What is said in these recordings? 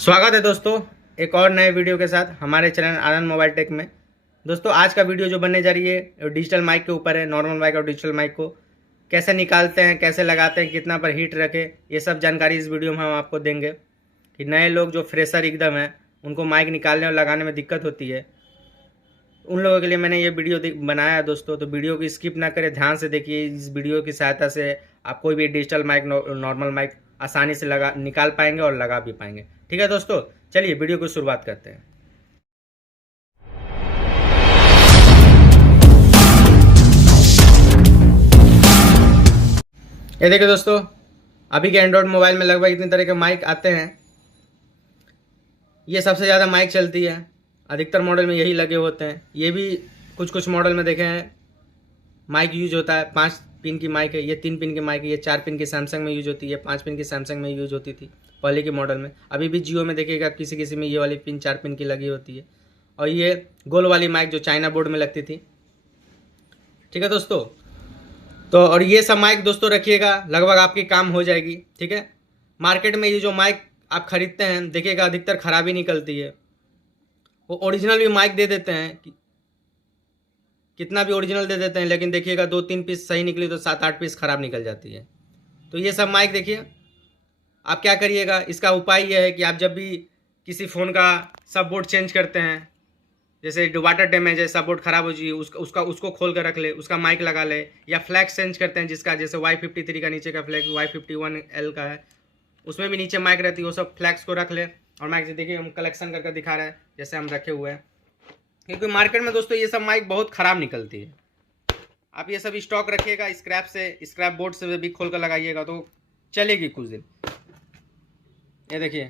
स्वागत है दोस्तों एक और नए वीडियो के साथ हमारे चैनल आनंद मोबाइल टेक में। दोस्तों आज का वीडियो जो बनने जा रही है डिजिटल माइक के ऊपर है। नॉर्मल माइक और डिजिटल माइक को कैसे निकालते हैं, कैसे लगाते हैं, कितना पर हीट रखें, ये सब जानकारी इस वीडियो में हम आपको देंगे कि नए लोग जो फ्रेशर एकदम हैं उनको माइक निकालने और लगाने में दिक्कत होती है, उन लोगों के लिए मैंने ये वीडियो बनाया है दोस्तों। तो वीडियो को स्किप ना करें, ध्यान से देखिए। इस वीडियो की सहायता से आप कोई भी डिजिटल माइक, नॉर्मल माइक आसानी से लगा निकाल पाएंगे और लगा भी पाएंगे। ठीक है दोस्तों, चलिए वीडियो को शुरुआत करते हैं। ये देखिए दोस्तों, अभी के एंड्रॉयड मोबाइल में लगभग इतने तरह के माइक आते हैं। ये सबसे ज़्यादा माइक चलती है, अधिकतर मॉडल में यही लगे होते हैं। ये भी कुछ मॉडल में देखे हैं माइक यूज होता है। 5 पिन की माइक है, ये 3 पिन की माइक है, ये 4 पिन की सैमसंग में यूज होती है, 5 पिन की सैमसंग में यूज होती थी पहले के मॉडल में। अभी भी जियो में देखिएगा किसी में ये वाली पिन 4 पिन की लगी होती है। और ये गोल वाली माइक जो चाइना बोर्ड में लगती थी। ठीक है दोस्तों, तो और ये सब माइक दोस्तों रखिएगा, लगभग आपकी काम हो जाएगी। ठीक है, मार्केट में ये जो माइक आप खरीदते हैं देखिएगा अधिकतर खराबी निकलती है। वो ओरिजिनल भी माइक दे देते हैं, कितना भी ओरिजिनल दे देते हैं, लेकिन देखिएगा 2-3 पीस सही निकली तो 7-8 पीस खराब निकल जाती है। तो ये सब माइक देखिए, आप क्या करिएगा, इसका उपाय यह है कि आप जब भी किसी फ़ोन का सब बोर्ड चेंज करते हैं, जैसे वाटर डैमेज है, सब बोर्ड खराब हो जाए, उसको खोल कर रख ले, उसका माइक लगा ले। या फ्लैक्स चेंज करते हैं जिसका, जैसे Y53 का नीचे का फ्लैक्स Y51L का है, उसमें भी नीचे माइक रहती है, वो सब फ्लैक्स को रख ले। और माइक से देखिए हम कलेक्शन करके दिखा रहे हैं, जैसे हम रखे हुए हैं। क्योंकि मार्केट में दोस्तों ये सब माइक बहुत ख़राब निकलती है। आप ये सब स्टॉक रखिएगा, स्क्रैप बोर्ड से भी खोल कर लगाइएगा तो चलेगी कुछ दिन। ये देखिए,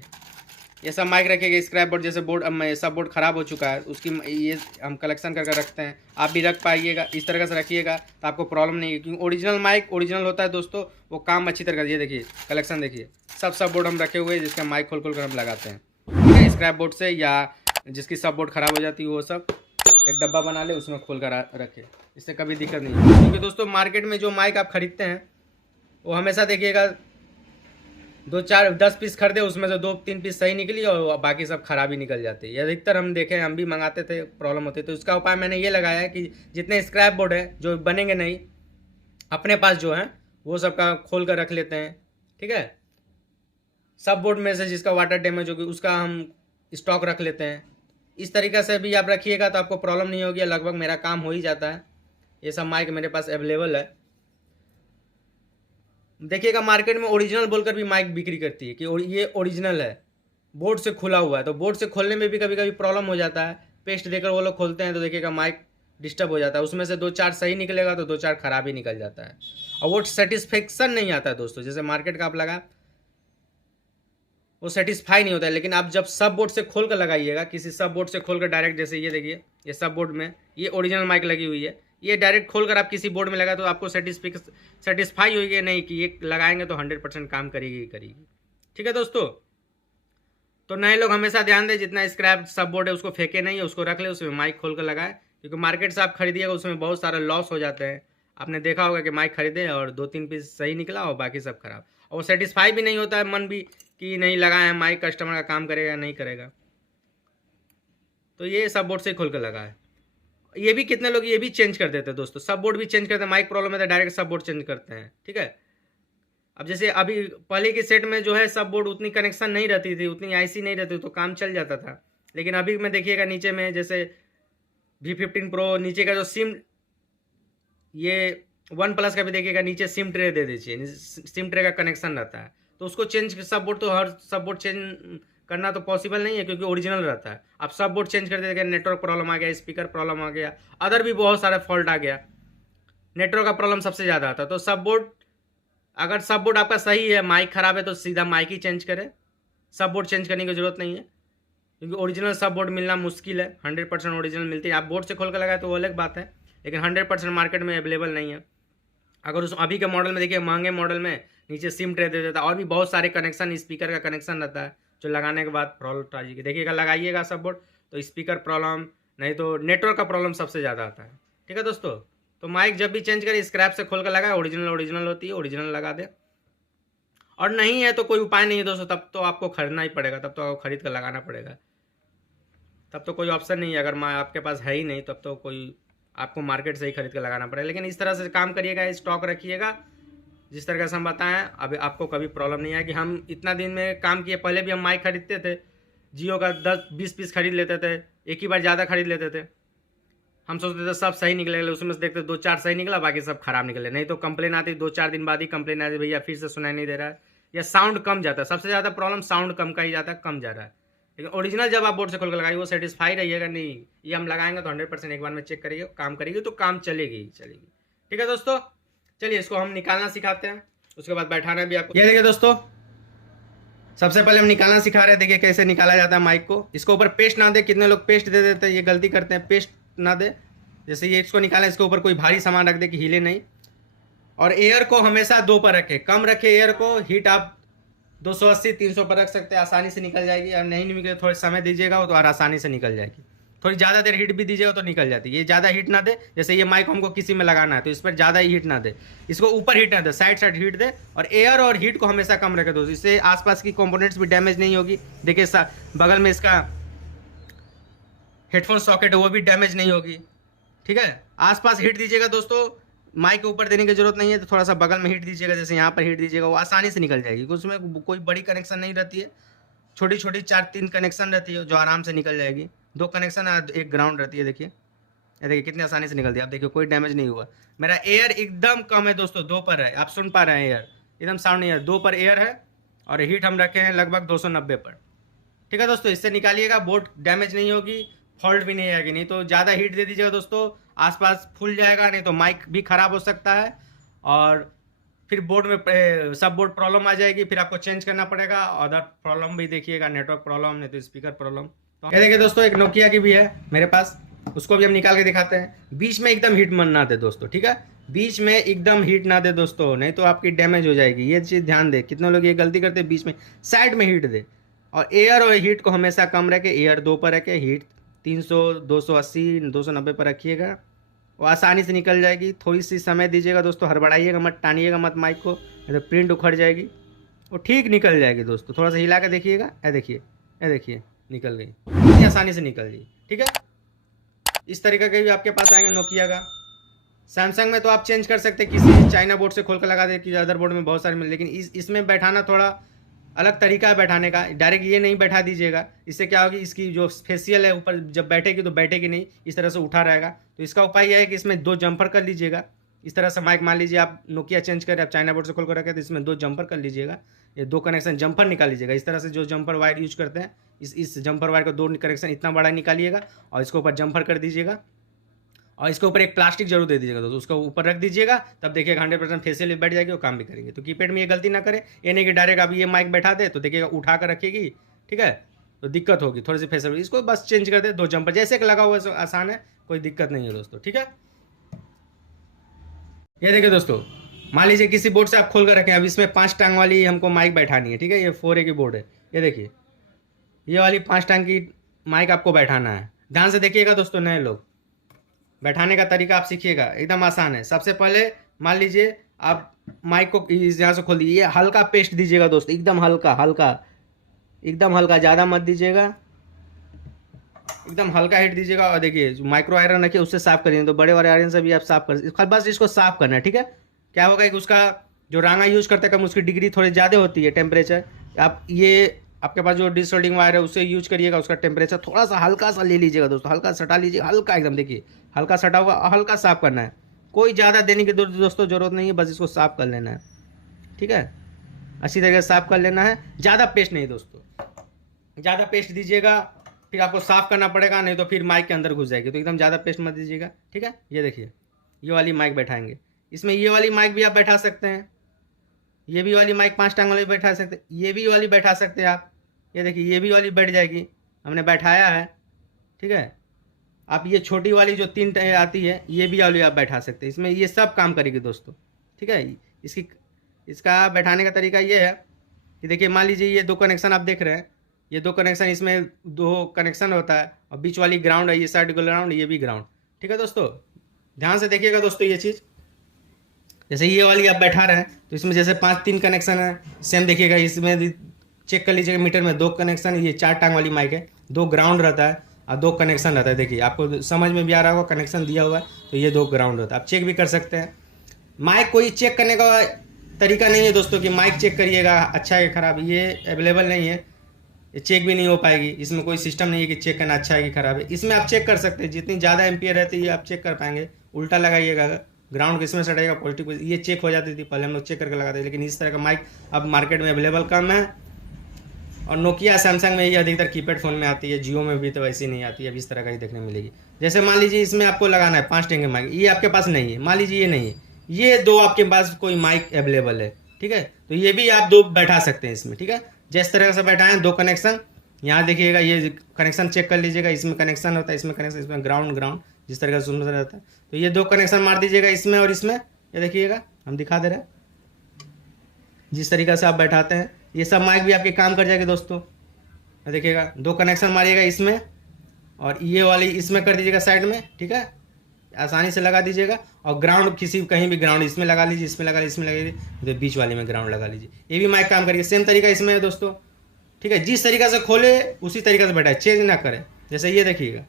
ये सब माइक रखिएगा, स्क्रैप बोर्ड जैसे बोर्ड, अब सब बोर्ड ख़राब हो चुका है, उसकी ये हम कलेक्शन करके रखते हैं। आप भी रख पाइएगा, इस तरह से रखिएगा तो आपको प्रॉब्लम नहीं है। क्योंकि ओरिजिनल माइक ओरिजिनल होता है दोस्तों, वो काम अच्छी तरह। ये देखिए कलेक्शन देखिए, सब बोर्ड हम रखे हुए हैं जिसका माइक खोल कर हम लगाते हैं। ठीक है, स्क्रैप बोर्ड से या जिसकी सब बोर्ड ख़राब हो जाती है वो सब एक डब्बा बना ले, उसमें खोल कर रखे, इससे कभी दिक्कत नहीं है। क्योंकि दोस्तों मार्केट में जो माइक आप खरीदते हैं वो हमेशा देखिएगा 2-4-10 पीस खरीदे, उसमें से 2-3 पीस सही निकली और बाकी सब खराब ही निकल जाती है। अधिकतर हम देखें, हम भी मंगाते थे, प्रॉब्लम होती। तो इसका उपाय मैंने ये लगाया है कि जितने स्क्रैप बोर्ड है जो बनेंगे नहीं, अपने पास जो है वो सबका खोल कर रख लेते हैं। ठीक है, सब बोर्ड में से जिसका वाटर डैमेज होगी उसका हम स्टॉक रख लेते हैं। इस तरीक़े से भी आप रखिएगा तो आपको प्रॉब्लम नहीं होगी। लगभग मेरा काम हो ही जाता है। ये सब माइक मेरे पास अवेलेबल है। देखिएगा मार्केट में ओरिजिनल बोलकर भी माइक बिक्री करती है कि ये ओरिजिनल है, बोर्ड से खुला हुआ है। तो बोर्ड से खोलने में भी कभी कभी प्रॉब्लम हो जाता है। पेस्ट देकर वो लोग खोलते हैं तो देखिएगा माइक डिस्टर्ब हो जाता है। उसमें से 2-4 सही निकलेगा तो 2-4 खराब ही निकल जाता है, और वो सेटिस्फेक्शन नहीं आता है दोस्तों। जैसे मार्केट का आप लगा, वो सेटिस्फाई नहीं होता है। लेकिन आप जब सब बोर्ड से खोल कर लगाइएगा, किसी सब बोर्ड से खोल कर डायरेक्ट, जैसे ये देखिए ये सब बोर्ड में ये ओरिजिनल माइक लगी हुई है, ये डायरेक्ट खोल कर आप किसी बोर्ड में लगा तो आपको सेटिस्फाई होगी नहीं कि ये लगाएंगे तो 100% काम करेगी ही करेगी। ठीक है दोस्तों, तो नए लोग हमेशा ध्यान दें, जितना स्क्रैप सब बोर्ड है उसको फेंके नहीं, उसको रख ले, उसमें माइक खोल कर लगाए। क्योंकि मार्केट से आप खरीदिएगा उसमें बहुत सारे लॉस हो जाते हैं। आपने देखा होगा कि माइक खरीदे और 2-3 पीस सही निकला और बाकी सब खराब, और वो सेटिस्फाई भी नहीं होता है मन भी कि नहीं लगाए हैं माइक, कस्टमर का काम करेगा नहीं करेगा। तो ये सब बोर्ड से खोल कर लगा है। ये भी कितने लोग ये भी चेंज कर देते हैं दोस्तों, सब बोर्ड भी चेंज करते हैं। माइक प्रॉब्लम है तो डायरेक्ट सब बोर्ड चेंज करते हैं। ठीक है, अब जैसे अभी पहले के सेट में जो है सब बोर्ड उतनी कनेक्शन नहीं रहती थी, उतनी आईसी नहीं रहती, तो काम चल जाता था। लेकिन अभी में देखिएगा नीचे में जैसे V15 Pro नीचे का जो सिम, ये OnePlus का भी देखिएगा नीचे सिम ट्रे दे दीजिए, सिम ट्रे का कनेक्शन रहता है। तो उसको चेंज, सब बोर्ड तो हर सब बोर्ड चेंज करना तो पॉसिबल नहीं है क्योंकि ओरिजिनल रहता है। आप सब बोर्ड चेंज कर देंगे, नेटवर्क प्रॉब्लम आ गया, स्पीकर प्रॉब्लम आ गया, अदर भी बहुत सारे फॉल्ट आ गया। नेटवर्क का प्रॉब्लम सबसे ज़्यादा आता है। तो सब बोर्ड, अगर सब बोर्ड आपका सही है, माइक ख़राब है तो सीधा माइक ही चेंज करें, सब बोर्ड चेंज करने की ज़रूरत नहीं है। क्योंकि ओरिजिनल सब बोर्ड मिलना मुश्किल है, 100% ओरिजिनल मिलती है। आप बोर्ड से खोल कर लगाए तो वो अलग बात है, लेकिन 100% मार्केट में अवेलेबल नहीं है। अगर उस अभी के मॉडल में देखिए, महंगे मॉडल में नीचे सिम ट्रे दे देता है, और भी बहुत सारे कनेक्शन, स्पीकर का कनेक्शन रहता है जो लगाने के बाद प्रॉब्लम आ जाएगी। देखिएगा लगाइएगा सब बोर्ड तो स्पीकर प्रॉब्लम, नहीं तो नेटवर्क का प्रॉब्लम सबसे ज़्यादा आता है। ठीक है दोस्तों, तो माइक जब भी चेंज करें स्क्रैप से खोल कर लगाए, ओरिजिनल होती है, ओरिजिनल लगा दे। और नहीं है तो कोई उपाय नहीं है दोस्तों, तब तो आपको खरीदना ही पड़ेगा, तब तो आपको खरीद कर लगाना पड़ेगा, तब तो कोई ऑप्शन नहीं है। अगर आपके पास है ही नहीं तब तो कोई आपको मार्केट से ही खरीद कर लगाना पड़ेगा। लेकिन इस तरह से काम करिएगा, स्टॉक रखिएगा, जिस तरह से हम बताएं, अभी आपको कभी प्रॉब्लम नहीं है। कि हम इतना दिन में काम किए, पहले भी हम माइक खरीदते थे, जियो का 10-20 पीस खरीद लेते थे, एक ही बार ज़्यादा खरीद लेते थे। हम सोचते थे सब सही निकले, उसमें से देखते 2-4 सही निकला, बाकी सब खराब निकले। नहीं तो कंप्लेन आती, 2-4 दिन बाद ही कंप्लेन आती, भैया फिर से सुनाई नहीं दे रहा है, या साउंड कम जाता है। सबसे ज़्यादा प्रॉब्लम साउंड कम का ही जाता है, कम जा रहा है। लेकिन ओरिजिनल जब आप बोर्ड से खोल कर लगाइए, वो सेटिस्फाई रहिएगा, नहीं ये हम लगाएंगे तो 100% एक बार में चेक करिए, काम करेगी तो काम चलेगी ही चलेगी। ठीक है दोस्तों, चलिए इसको हम निकालना सिखाते हैं, उसके बाद बैठाना भी आपको। ये देखिए दोस्तों, सबसे पहले हम निकालना सिखा रहे हैं। देखिए कैसे निकाला जाता है माइक को। इसको ऊपर पेस्ट ना दे, कितने लोग पेस्ट दे देते हैं, ये गलती करते हैं, पेस्ट ना दे। जैसे ये इसको निकालें, इसके ऊपर कोई भारी सामान रख दे कि हिले नहीं। और एयर को हमेशा 2 पर रखें, कम रखें एयर को। हीट आप 280-300 पर रख सकते हैं, आसानी से निकल जाएगी। और नहीं निकले थोड़ा समय दीजिएगा तो और आसानी से निकल जाएगी। थोड़ी ज़्यादा देर हीट भी दीजिएगा तो निकल जाती है। ये ज़्यादा हीट ना दे, जैसे ये माइक हमको किसी में लगाना है तो इस पर ज़्यादा ही हीट ना दे, इसको ऊपर हीट ना दे, साइड हीट दे। और एयर और हीट को हमेशा कम रखे दोस्तों, इससे आसपास की कंपोनेंट्स भी डैमेज नहीं होगी। देखिए बगल में इसका हेडफोन सॉकेट है, वो भी डैमेज नहीं होगी। ठीक है, आसपास हीट दीजिएगा दोस्तों, माइक के ऊपर देने की जरूरत नहीं है, तो थोड़ा सा बगल में हीट दीजिएगा, जैसे यहाँ पर हीट दीजिएगा, वो आसानी से निकल जाएगी। उसमें कोई बड़ी कनेक्शन नहीं रहती है, छोटी छोटी 4-3 कनेक्शन रहती है जो आराम से निकल जाएगी। 2 कनेक्शन और 1 ग्राउंड रहती है। देखिए ये देखिए कितनी आसानी से निकलती है। आप देखिए कोई डैमेज नहीं हुआ। मेरा एयर एकदम कम है दोस्तों, 2 पर है, आप सुन पा रहे हैं एयर एकदम साउंड नहीं है, 2 पर एयर है। और हीट हम रखे हैं लगभग 290 पर। ठीक है दोस्तों, इससे निकालिएगा, बोर्ड डैमेज नहीं होगी, फॉल्ट भी नहीं आएगी। नहीं तो ज़्यादा हीट दे दीजिएगा दोस्तों, आसपास फूल जाएगा, नहीं तो माइक भी ख़राब हो सकता है। और फिर बोर्ड में सब बोर्ड प्रॉब्लम आ जाएगी, फिर आपको चेंज करना पड़ेगा। अदर प्रॉब्लम भी देखिएगा, नेटवर्क प्रॉब्लम, नहीं तो स्पीकर प्रॉब्लम। तो ये देखिए दोस्तों, एक नोकिया की भी है मेरे पास, उसको भी हम निकाल के दिखाते हैं। बीच में एकदम हीट मन ना दे दोस्तों, ठीक है, बीच में एकदम हीट ना दे दोस्तों, नहीं तो आपकी डैमेज हो जाएगी। ये चीज़ ध्यान दे, कितने लोग ये गलती करते हैं, बीच में साइड में हीट दे। और एयर और हीट को हमेशा कम रखे, एयर 2 पर रखे, हीट 300, 280, 290 पर रखिएगा, वो आसानी से निकल जाएगी। थोड़ी सी समय दीजिएगा दोस्तों, हड़बड़ाइएगा मत, टानिएगा मत माइक को, नहीं तो प्रिंट उखड़ जाएगी। वो ठीक निकल जाएगी दोस्तों, थोड़ा सा हिला के देखिएगा। ये देखिए निकल गई, इतनी आसानी से निकल गई। ठीक है, इस तरीके के भी आपके पास आएंगे नोकिया का। सैमसंग में तो आप चेंज कर सकते हैं, किसी चाइना बोर्ड से खोल कर लगा दे, कि अदर बोर्ड में बहुत सारे मिले। लेकिन इसमें बैठाना थोड़ा अलग तरीका है बैठाने का, डायरेक्ट ये नहीं बैठा दीजिएगा। इससे क्या होगी, इसकी जो फेसियल है ऊपर जब बैठेगी तो बैठेगी नहीं, इस तरह से उठा रहेगा। तो इसका उपाय यह है कि इसमें 2 जंपर कर लीजिएगा। इस तरह से माइक मान लीजिए आप नोकिया चेंज करें, आप चाइना बोर्ड से खोल कर रखें, तो इसमें 2 जंपर कर लीजिएगा। ये 2 कनेक्शन जंपर निकाल लीजिएगा। इस तरह से जो जंपर वायर यूज करते हैं, इस जंपर वायर का 2 कनेक्शन इतना बड़ा निकालिएगा और इसको ऊपर जंपर कर दीजिएगा। और इसके ऊपर एक प्लास्टिक जरूर दे दीजिएगा दोस्तों, उसको ऊपर रख दीजिएगा, तब देखिएगा 100% फेसियल भी बैठ जाएगी और काम भी करेंगे। तो कीपैड में ये गलती ना करें, ये नहीं कि डायरेक्ट आप ये माइक बैठा दे तो देखिएगा उठा कर रखिएगी, ठीक है, तो दिक्कत होगी थोड़ी सी फेसियल। इसको बस चेंज कर दे, 2 जंपर जैसे कि लगा हुआ है, आसान है, कोई दिक्कत नहीं है दोस्तों। ठीक है, ये देखिए दोस्तों, मान लीजिए किसी बोर्ड से आप खोल कर रखें, अब इसमें 5 टांग वाली हमको माइक बैठानी है। ठीक है, ये 4A की बोर्ड है, ये देखिए ये वाली 5 टांग की माइक आपको बैठाना है। ध्यान से देखिएगा दोस्तों, नए लोग बैठाने का तरीका आप सीखिएगा, एकदम आसान है। सबसे पहले मान लीजिए आप माइक को यहाँ से खोल दीजिए, ये हल्का पेस्ट दीजिएगा दोस्तों, एकदम हल्का हल्का, एकदम हल्का, ज़्यादा मत दीजिएगा, एकदम हल्का हीट दीजिएगा। और देखिए जो माइक्रो आयरन रखिए उससे साफ करिए, तो बड़े वाले आयरन से भी आप साफ कर, बस इसको साफ करना है। ठीक है, क्या होगा कि उसका जो रांगा यूज करते हैं कम, उसकी डिग्री थोड़ी ज़्यादा होती है, टेम्परेचर। आप ये आपके पास जो डिसोल्डिंग वायर है उससे यूज करिएगा, उसका टेम्परेचर थोड़ा सा हल्का सा ले लीजिएगा दोस्तों, हल्का सटा लीजिए, हल्का एकदम, देखिए हल्का सटा हुआ, हल्का साफ करना है। कोई ज़्यादा देने की दोस्तों जरूरत नहीं है, बस इसको साफ कर लेना है। ठीक है, अच्छी तरीके से साफ कर लेना है, ज़्यादा पेस्ट नहीं दोस्तों, ज़्यादा पेस्ट दीजिएगा फिर आपको साफ करना पड़ेगा, नहीं तो फिर माइक के अंदर घुस जाएगी। तो एकदम ज़्यादा पेस्ट मत दीजिएगा। ठीक है, ये देखिए ये वाली माइक बैठाएंगे, इसमें ये वाली माइक भी आप बैठा सकते हैं, ये भी वाली माइक 5 टांग वाली बैठा सकते हैं, ये भी वाली बैठा सकते हैं आप। ये देखिए ये भी वाली बैठ जाएगी, हमने बैठाया है। ठीक है, आप ये छोटी वाली जो 3 आती है, ये भी वाली आप बैठा सकते हैं, इसमें ये सब काम करेगी दोस्तों। ठीक है, इसका बैठाने का तरीका ये है कि देखिए मान लीजिए ये 2 कनेक्शन आप देख रहे हैं, ये 2 कनेक्शन, इसमें 2 कनेक्शन होता है और बीच वाली ग्राउंड है, ये साइड ग्राउंड, ये भी ग्राउंड। ठीक है दोस्तों, ध्यान से देखिएगा दोस्तों ये चीज़। जैसे ये वाली आप बैठा रहे हैं तो इसमें जैसे 3 कनेक्शन है, सेम देखिएगा इसमें चेक कर लीजिएगा मीटर में 2 कनेक्शन, ये 4 टांग वाली माइक है, 2 ग्राउंड रहता है और 2 कनेक्शन रहता है। देखिए आपको समझ में भी आ रहा होगा, कनेक्शन दिया हुआ है तो ये 2 ग्राउंड रहता है। आप चेक भी कर सकते हैं। माइक कोई चेक करने का तरीका नहीं है दोस्तों कि माइक चेक करिएगा अच्छा है खराब, ये अवेलेबल नहीं है, ये चेक भी नहीं हो पाएगी। इसमें कोई सिस्टम नहीं है कि चेक करना अच्छा है कि खराब है। इसमें आप चेक कर सकते हैं, जितनी ज़्यादा एम्पियर रहती है आप चेक कर पाएंगे। उल्टा लगाइएगा, ग्राउंड किसमें सटेगा पॉजिटिव, ये चेक हो जाती थी पहले, हम लोग चेक करके लगाते थे। लेकिन इस तरह का माइक अब मार्केट में अवेलेबल कम है, और नोकिया सैमसंग में ये अधिकतर कीपैड फ़ोन में आती है, जियो में भी तो वैसी नहीं आती है। अब इस तरह का ही देखने मिलेगी। जैसे मान लीजिए इसमें आपको लगाना है 5 टेंगे माइक, ये आपके पास नहीं है, मान लीजिए ये नहीं है, ये 2 आपके पास कोई माइक अवेलेबल है, ठीक है, तो ये भी आप 2 बैठा सकते हैं इसमें, ठीक है। जिस तरह से बैठाएं 2 कनेक्शन, यहाँ देखिएगा ये कनेक्शन चेक कर लीजिएगा, इसमें कनेक्शन होता है, इसमें कनेक्शन, इसमें ग्राउंड जिस तरह का सुंदर रहता है। तो ये 2 कनेक्शन मार दीजिएगा इसमें और इसमें, ये देखिएगा हम दिखा दे रहे हैं जिस तरीक़ा से आप बैठाते हैं। ये सब माइक भी आपके काम कर जाएगी दोस्तों। देखिएगा 2 कनेक्शन मारिएगा इसमें और ये वाली इसमें कर दीजिएगा साइड में, ठीक है, आसानी से लगा दीजिएगा। और ग्राउंड किसी कहीं भी ग्राउंड इसमें लगा लीजिए, इसमें लगा लीजिए, इसमें लगा लीजिए, तो बीच वाले में ग्राउंड लगा लीजिए, ये भी माइक काम करिए। सेम तरीका इसमें है दोस्तों, ठीक है। जिस तरीका से खोले उसी तरीके से बैठाए, चेंज ना करें। जैसे ये देखिएगा,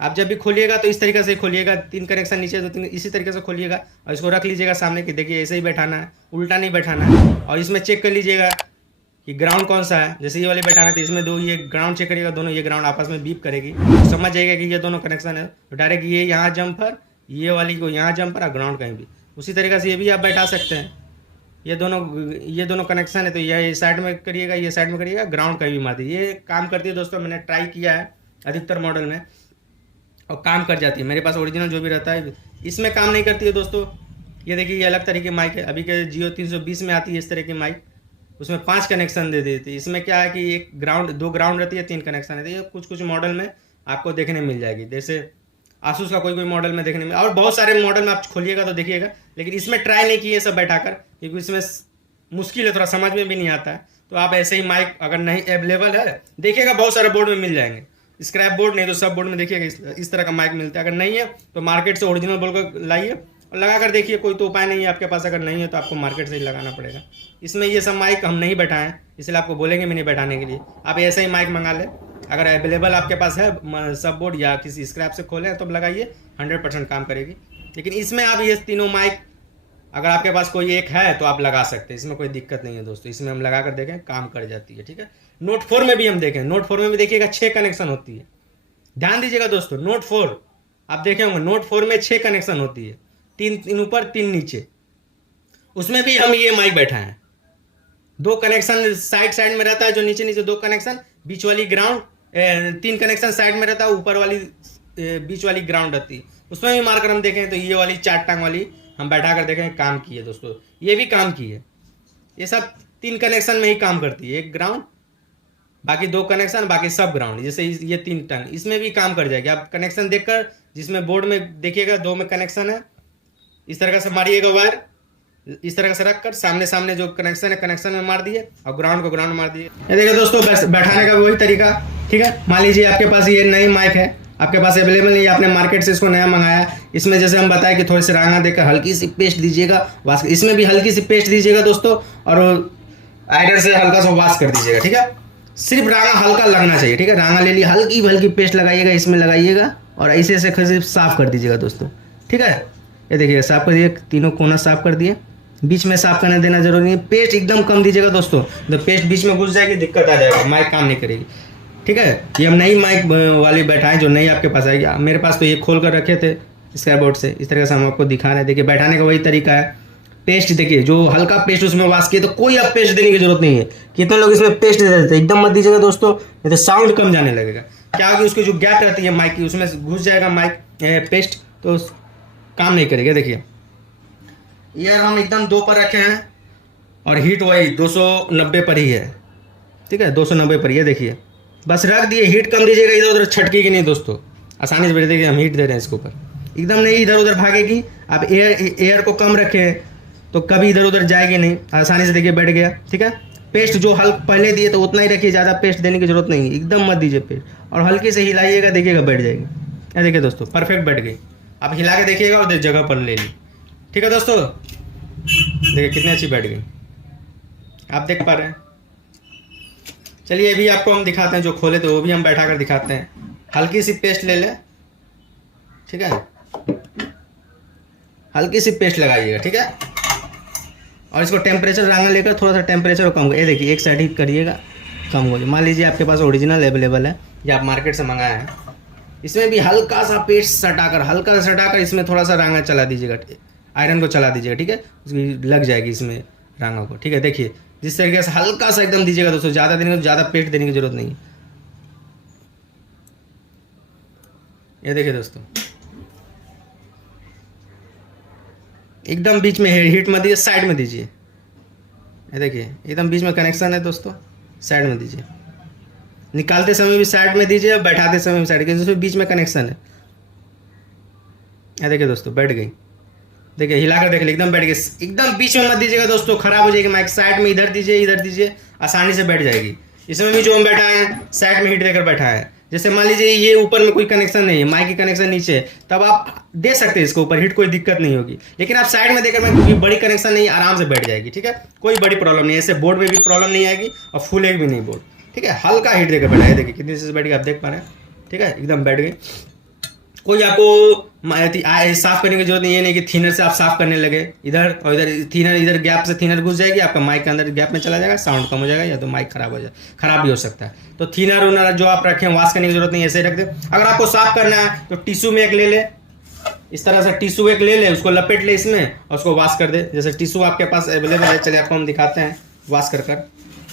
आप जब भी खोलिएगा तो इस तरीके से खोलिएगा, 3 कनेक्शन नीचे 2-3 इसी तरीके से खोलिएगा और इसको रख लीजिएगा सामने कि देखिए ऐसे ही बैठाना है, उल्टा नहीं बैठाना है। और इसमें चेक कर लीजिएगा कि ग्राउंड कौन सा है। जैसे ये वाले बैठाना है तो इसमें 2 ये ग्राउंड चेक करिएगा, दोनों ये ग्राउंड आपस में बीप करेगी, तो समझ जाएगा कि ये दोनों कनेक्शन है। तो डायरेक्ट ये यहाँ जंपर, ये वाली को यहाँ जंपर और ग्राउंड कहीं भी। उसी तरीके से ये भी आप बैठा सकते हैं। ये दोनों कनेक्शन है तो ये साइड में करिएगा, ये साइड में करिएगा, ग्राउंड कहीं भी मार दीजिए। ये काम करती है दोस्तों, मैंने ट्राई किया है अधिकतर मॉडल में और काम कर जाती है। मेरे पास ओरिजिनल जो भी रहता है, इसमें काम नहीं करती है दोस्तों। ये देखिए ये अलग तरीके की माइक है, अभी के जियो 320 में आती है इस तरह की माइक, उसमें 5 कनेक्शन दे देती है। इसमें क्या है कि एक ग्राउंड 2 ग्राउंड रहती है, 3 कनेक्शन रहती है। कुछ मॉडल में आपको देखने मिल जाएगी, जैसे आसूस का कोई मॉडल में देखने में, और बहुत सारे मॉडल में आप खोलिएगा तो देखिएगा। लेकिन इसमें ट्राई नहीं किए सब बैठाकर, क्योंकि इसमें मुश्किल है, थोड़ा समझ में भी नहीं आता है। तो आप ऐसे ही माइक अगर नहीं अवेलेबल है, देखिएगा बहुत सारे बोर्ड में मिल जाएंगे, स्क्रैप बोर्ड नहीं तो सब बोर्ड में देखिएगा इस तरह का माइक मिलता है। अगर नहीं है तो मार्केट से ओरिजिनल बोल कर लाइए और लगा कर देखिए। कोई तो उपाय नहीं है आपके पास, अगर नहीं है तो आपको मार्केट से ही लगाना पड़ेगा। इसमें ये सब माइक हम नहीं बैठाएं, इसलिए आपको बोलेंगे भी नहीं बैठाने के लिए। आप ऐसे ही माइक मंगा लें, अगर अवेलेबल आपके पास है सब बोर्ड या किसी स्क्रैप से खोलें तो लगाइए, 100% काम करेगी। लेकिन इसमें आप ये तीनों माइक अगर आपके पास कोई एक है तो आप लगा सकते हैं, इसमें कोई दिक्कत नहीं है दोस्तों। इसमें हम लगा कर देखें, काम कर जाती है, ठीक है। नोट 4 में भी हम देखें, नोट 4 में भी देखिएगा 6 कनेक्शन होती है। ध्यान दीजिएगा दोस्तों, नोट 4 आप देखे होंगे, नोट 4 में 6 कनेक्शन होती है, 3 ऊपर 3 नीचे। उसमें भी हम ये माइक बैठा है, 2 कनेक्शन साइड में रहता है, जो नीचे 2 कनेक्शन, बीच वाली ग्राउंड, 3 कनेक्शन साइड में रहता है, ऊपर वाली बीच वाली ग्राउंड रहती है। उसमें भी मारकर हम देखें तो ये वाली 4 टांग वाली हम बैठा कर देखें, काम की है दोस्तों, ये भी काम की है। ये सब 3 कनेक्शन में ही काम करती है, एक ग्राउंड, बाकी 2 कनेक्शन, बाकी सब ग्राउंड। जैसे ये 3 टांग इसमें भी काम कर जाएगी। आप कनेक्शन देखकर, जिसमें बोर्ड में देखिएगा 2 में कनेक्शन है, इस तरह से मारिएगा वायर, इस तरह से रख कर सामने जो कनेक्शन है कनेक्शन में मार दिए और ग्राउंड को ग्राउंड मार दिए। ये देखिए दोस्तों, बैठाने का वही तरीका, ठीक है। मान लीजिए आपके पास ये नई माइक है, आपके पास अवेलेबल नहीं है, आपने मार्केट से इसको नया मंगाया। इसमें जैसे हम बताएं कि थोड़ी सी रांगा देकर हल्की सी पेस्ट दीजिएगा, वाश, इसमें भी हल्की सी पेस्ट दीजिएगा दोस्तों, और आयरन से हल्का सा वाश कर दीजिएगा, ठीक है। सिर्फ रांगा हल्का लगना चाहिए, ठीक है। रांगा ले लिए, हल्की पेस्ट लगाइएगा, इसमें लगाइएगा और ऐसे ऐसे साफ कर दीजिएगा दोस्तों, ठीक है। ये देखिए साफ कर दिए, तीनों कोना साफ कर दिए, बीच में साफ करने देना जरूरी है। पेस्ट एकदम कम दीजिएगा दोस्तों, तो पेस्ट बीच में घुस जाएगी, दिक्कत आ जाएगा, माइक काम नहीं करेगी, ठीक है। ये हम नई माइक वाली बैठाएं, जो नई आपके पास आएगी। मेरे पास तो ये खोल कर रखे थे स्क्रैप बोर्ड से, इस तरह से हम आपको दिखा रहे हैं। देखिए बैठाने का वही तरीका है। पेस्ट देखिए, जो हल्का पेस्ट उसमें वाश किए, तो कोई अब पेस्ट देने की जरूरत नहीं है। कितने लोग इसमें पेस्ट दे देते हैं, एकदम मत दीजिएगा दोस्तों, नहीं तो साउंड कम जाने लगेगा। क्या होगी, उसकी जो गैप रहती है माइक की, उसमें घुस जाएगा माइक पेस्ट, तो काम नहीं करेगा। देखिए ये हम एकदम 2 पर रखे हैं और हीट वही 290 पर ही है, ठीक है, 290 पर। ये देखिए बस रख दिए, हीट कम दीजिएगा, इधर उधर छटकेगी नहीं दोस्तों, आसानी से बैठ देखिए हम हीट दे रहे हैं इसके ऊपर, एकदम नहीं इधर उधर भागेगी। आप एयर को कम रखें तो कभी इधर उधर जाएगी नहीं, आसानी से देखिए बैठ गया, ठीक है। पेस्ट जो पहले दिए तो उतना ही रखिए, ज़्यादा पेस्ट देने की जरूरत नहीं है, एकदम मत दीजिए पेस्ट, और हल्के से हिलाइएगा, देखिएगा बैठ जाएगी। ये देखिए दोस्तों परफेक्ट बैठ गई, आप हिला के देखिएगा और जगह पर ले ली, ठीक है दोस्तों। देखिए कितनी अच्छी बैठ गई, आप देख पा रहे हैं। चलिए अभी आपको हम दिखाते हैं, जो खोले तो वो भी हम बैठा कर दिखाते हैं। हल्की सी पेस्ट ले लें, ठीक है, हल्की सी पेस्ट लगाइएगा, ठीक है। और इसको टेम्परेचर रांगा लेकर थोड़ा सा टेम्परेचर को कम, ये देखिए एक साइड ही करिएगा, कम हो जाए। मान लीजिए आपके पास ओरिजिनल अवेलेबल है या आप मार्केट से मंगाया है, इसमें भी हल्का सा पेस्ट सटाकर, हल्का सा सटाकर इसमें थोड़ा सा रांगा चला दीजिएगा, आयरन को चला दीजिएगा, ठीक है, उसकी लग जाएगी इसमें रांगा को, ठीक है। देखिए जिस तरीके से हल्का सा एकदम दीजिएगा दोस्तों, ज़्यादा देने को ज़्यादा पेस्ट देने की जरूरत नहीं है। ये देखिए दोस्तों, एकदम बीच में हीट मत दीजिए, साइड में दीजिए। ये देखिए एकदम बीच में कनेक्शन है दोस्तों, साइड में दीजिए। निकालते समय भी साइड में दीजिए, बैठाते समय भी साइड, क्योंकि बीच में कनेक्शन है। ये देखिए दोस्तों बैठ गई, देखिए हिलाकर देख लीजिए, एकदम बैठ गई। एकदम बीच में मत दीजिएगा दोस्तों, खराब हो जाएगी माइक। साइड में इधर दीजिए, इधर दीजिए, आसानी से बैठ जाएगी। इसमें भी जो हम बैठा है साइड में हीट देकर बैठा है। जैसे मान लीजिए ये ऊपर में कोई कनेक्शन नहीं है, माइक की कनेक्शन नीचे है, तब आप दे सकते हैं इसको ऊपर हीट, कोई दिक्कत नहीं होगी। लेकिन आप साइड में देकर मैं, क्योंकि बड़ी कनेक्शन नहीं, आराम से बैठ जाएगी, ठीक है, कोई बड़ी प्रॉब्लम नहीं है। ऐसे बोर्ड में भी प्रॉब्लम नहीं आएगी और फूलेगी भी नहीं बोर्ड, ठीक है। हल्का हीट देकर बैठा है, देखिए कितनी से बैठ गई, आप देख पा रहे हैं, ठीक है, एकदम बैठ गई। कोई आपको साफ करने की जरूरत नहीं है, नहीं कि थीनर से आप साफ करने लगे इधर और इधर, थीनर इधर गैप से थीनर घुस जाएगी, आपका माइक के अंदर गैप में चला जाएगा, साउंड कम हो जाएगा, या तो माइक खराब हो जाए, खराब भी हो सकता है। तो थीनर उनर जो आप रखें वाश करने की जरूरत नहीं है, ऐसे ही रख दे। अगर आपको साफ करना है तो टिश्यू में एक ले ले, इस तरह से टिश्यू एक ले ले, उसको लपेट ले इसमें और उसको वॉश कर दे। जैसे टिश्यू आपके पास अवेलेबल है, चलिए आपको हम दिखाते हैं वॉश कर कर,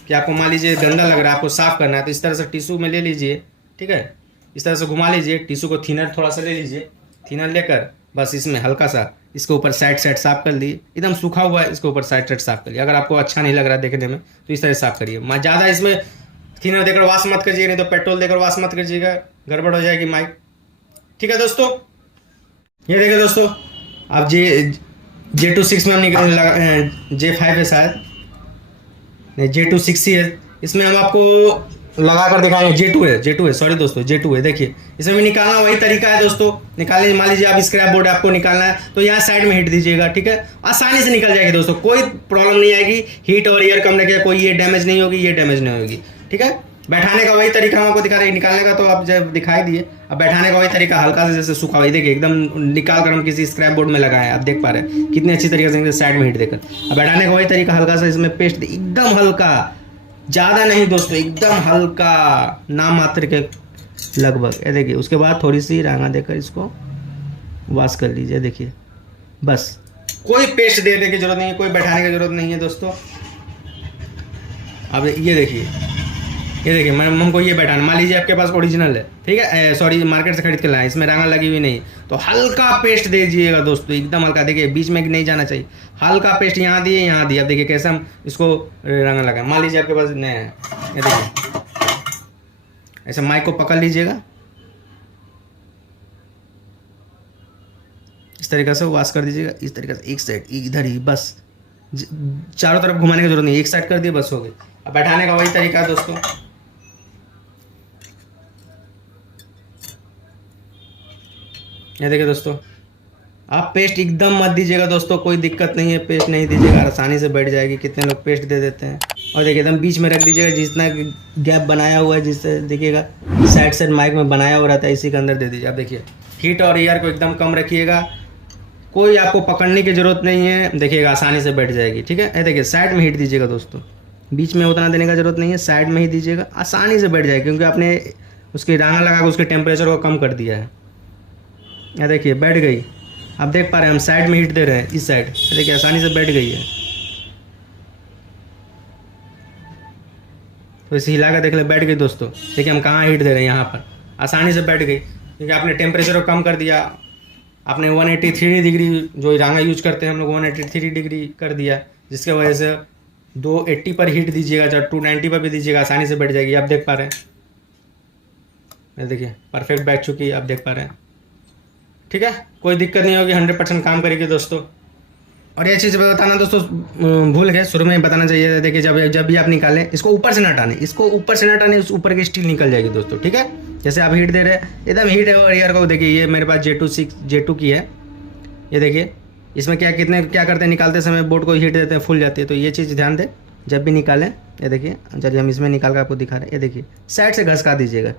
कि आपको मान लीजिए गंदा लग रहा है, आपको साफ करना है, तो इस तरह से टिश्यू में ले लीजिए, ठीक है, इस तरह से घुमा लीजिए। टिश्यू को थीनर थोड़ा सा ले लीजिए, थीनर लेकर बस इसमें हल्का सा इसके ऊपर साइड साफ कर दी, एकदम सूखा हुआ है, इसके ऊपर साइड साफ कर लिया। अगर आपको अच्छा नहीं लग रहा है देखने में तो इस तरह साफ करिए। ज़्यादा इसमें थीनर देकर वॉश मत करिए, नहीं तो पेट्रोल देकर वॉश मत करिएगा, गड़बड़ हो जाएगी माइक, ठीक है दोस्तों। ये देखिए दोस्तों, अब J26 में हम J5 है शायद, नहीं J26 ही है, इसमें हम आपको लगा कर दिखाएंगे। J2 है, सॉरी दोस्तों, J2 है। देखिए इसमें भी निकालना वही तरीका है दोस्तों, निकालने, मान लीजिए आप स्क्रैप बोर्ड आपको निकालना है तो यहाँ साइड में हीट दीजिएगा, ठीक है, आसानी से निकल जाएगी दोस्तों, कोई प्रॉब्लम नहीं आएगी। हीट और एयर कम रखिएगा, कोई ये डैमेज नहीं होगी, ये डैमेज नहीं होगी, ठीक है। बैठाने का वही तरीका हम आपको दिखा रहे हैं, निकालने का तो आप जब दिखाई दिए, अब बैठाने का वही तरीका, हल्का से जैसे सूखा हुआ, देखिए एकदम निकाल कर हम किसी स्क्रैप बोर्ड में लगाए, आप देख पा रहे हैं कितनी अच्छी तरीके से साइड में हीट देकर। अब बैठाने का वही तरीका, हल्का सा इसमें पेस्ट, एकदम हल्का, ज़्यादा नहीं दोस्तों, एकदम हल्का, नाम मात्र के लगभग। ये देखिए उसके बाद थोड़ी सी रांगा देकर इसको वॉश कर लीजिए, देखिए बस, कोई पेस्ट देने की जरूरत नहीं है, कोई बैठाने की जरूरत नहीं है दोस्तों। अब ये देखिए मैं हमको ये बैठाना, मान लीजिए आपके पास ओरिजिनल है, ठीक है, सॉरी मार्केट से खरीद के लाए, इसमें रांगा लगी हुई नहीं, तो हल्का पेस्ट दे दीजिएगा दोस्तों, एकदम हल्का। देखिए बीच में नहीं जाना चाहिए, हल्का पेस्ट यहाँ दिए, यहाँ दिए। अब देखिए कैसे हम इसको रांगा लगाए, मान लीजिए आपके पास नया है, ये देखिए ऐसे माइक को पकड़ लीजिएगा, इस तरीके से वॉश कर दीजिएगा, इस तरीके से एक साइड इधर ही, बस चारों तरफ घुमाने की जरूरत नहीं, एक साइड कर दिए बस हो गई। अब बैठाने का वही तरीका है दोस्तों, ये देखिए दोस्तों, आप पेस्ट एकदम मत दीजिएगा दोस्तों, कोई दिक्कत नहीं है, पेस्ट नहीं दीजिएगा, आसानी से बैठ जाएगी। कितने लोग पेस्ट दे देते हैं। और देखिए एकदम बीच में रख दीजिएगा, जितना गैप बनाया हुआ है, जिससे देखिएगा साइड माइक में बनाया हुआ रहता है, इसी के अंदर दे दीजिए। आप देखिए हीट और एयर को एकदम कम रखिएगा, कोई आपको पकड़ने की ज़रूरत नहीं है, देखिएगा आसानी से बैठ जाएगी, ठीक है। ये देखिए साइड में हीट दीजिएगा दोस्तों, बीच में उतना देने का जरूरत नहीं है, साइड में ही दीजिएगा, आसानी से बैठ जाएगी, क्योंकि आपने उसकी रांगा लगा कर उसके टेम्परेचर को कम कर दिया है। ये देखिए बैठ गई, आप देख पा रहे हैं, हम साइड में हीट दे रहे हैं, इस साइड, देखिए आसानी से बैठ गई है। तो इसे हिला कर देख ले, बैठ गई दोस्तों। देखिए हम कहाँ हीट दे रहे हैं, यहाँ पर आसानी से बैठ गई, क्योंकि आपने टेम्परेचर को कम कर दिया, आपने 183 डिग्री जो रांगा यूज करते हैं हम लोग 183 डिग्री कर दिया, जिसके वजह से 280 पर हीट दीजिएगा, चाहे 290 पर भी दीजिएगा, आसानी से बैठ जाएगी। आप देख पा रहे हैं, देखिए परफेक्ट बैठ चुकी है, आप देख पा रहे हैं, ठीक है, कोई दिक्कत नहीं होगी, 100% काम करेगी दोस्तों। और ये चीज़ बताना दोस्तों भूल गए, शुरू में बताना चाहिए। देखिए जब भी आप निकालें, इसको ऊपर से न हटाने, इसको ऊपर से न हटाने, उस ऊपर की स्टील निकल जाएगी दोस्तों, ठीक है। जैसे आप हीट दे रहे हैं, एकदम हीट है और एयर को देखिए, ये मेरे पास J2 की है, ये देखिए इसमें क्या करते हैं, निकालते समय बोर्ड को हीट देते हैं, फूल जाती है। तो ये चीज़ ध्यान दें जब भी निकालें। ये देखिए, चलिए हम इसमें निकाल कर आपको दिखा रहे हैं। ये देखिए, साइड से घसका दीजिएगा,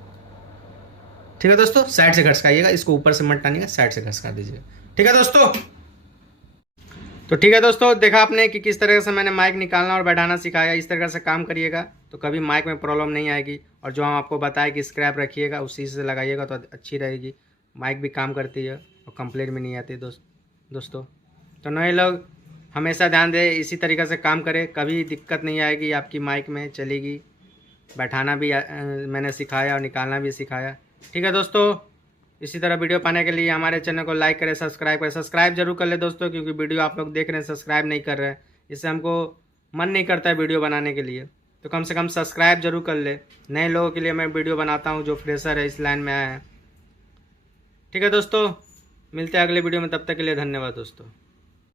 ठीक है दोस्तों, साइड से घसकाइएगा, इसको ऊपर से मत टानिएगा, साइड से घसका दीजिएगा, ठीक है दोस्तों। तो ठीक है दोस्तों, देखा आपने कि किस तरह से मैंने माइक निकालना और बैठाना सिखाया। इस तरह से काम करिएगा तो कभी माइक में प्रॉब्लम नहीं आएगी। और जो हम आपको बताए कि स्क्रैप रखिएगा, उसी से लगाइएगा तो अच्छी रहेगी। माइक भी काम करती है और कंप्लेंट भी नहीं आती दोस्तों। तो नए लोग हमेशा ध्यान दें, इसी तरीक़े से काम करें, कभी दिक्कत नहीं आएगी आपकी, माइक में चलेगी। बैठाना भी मैंने सिखाया और निकालना भी सिखाया, ठीक है दोस्तों। इसी तरह वीडियो पाने के लिए हमारे चैनल को लाइक करें, सब्सक्राइब करें। सब्सक्राइब जरूर कर ले दोस्तों, क्योंकि वीडियो आप लोग देख रहे हैं, सब्सक्राइब नहीं कर रहे हैं, इससे हमको मन नहीं करता है वीडियो बनाने के लिए। तो कम से कम सब्सक्राइब जरूर कर ले। नए लोगों के लिए मैं वीडियो बनाता हूँ जो फ्रेशर है, इस लाइन में आया है, ठीक है दोस्तों। मिलते हैं अगले वीडियो में, तब तक के लिए धन्यवाद दोस्तों।